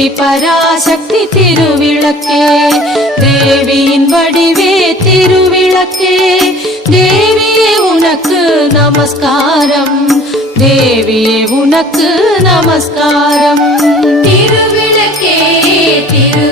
தேவி பராசக்தி திருவிளக்கே, தேவியின் வடிவே திருவிளக்கே, தேவியே உனக்கு நமஸ்காரம், தேவியே உனக்கு நமஸ்காரம். திருவிளக்கே திரு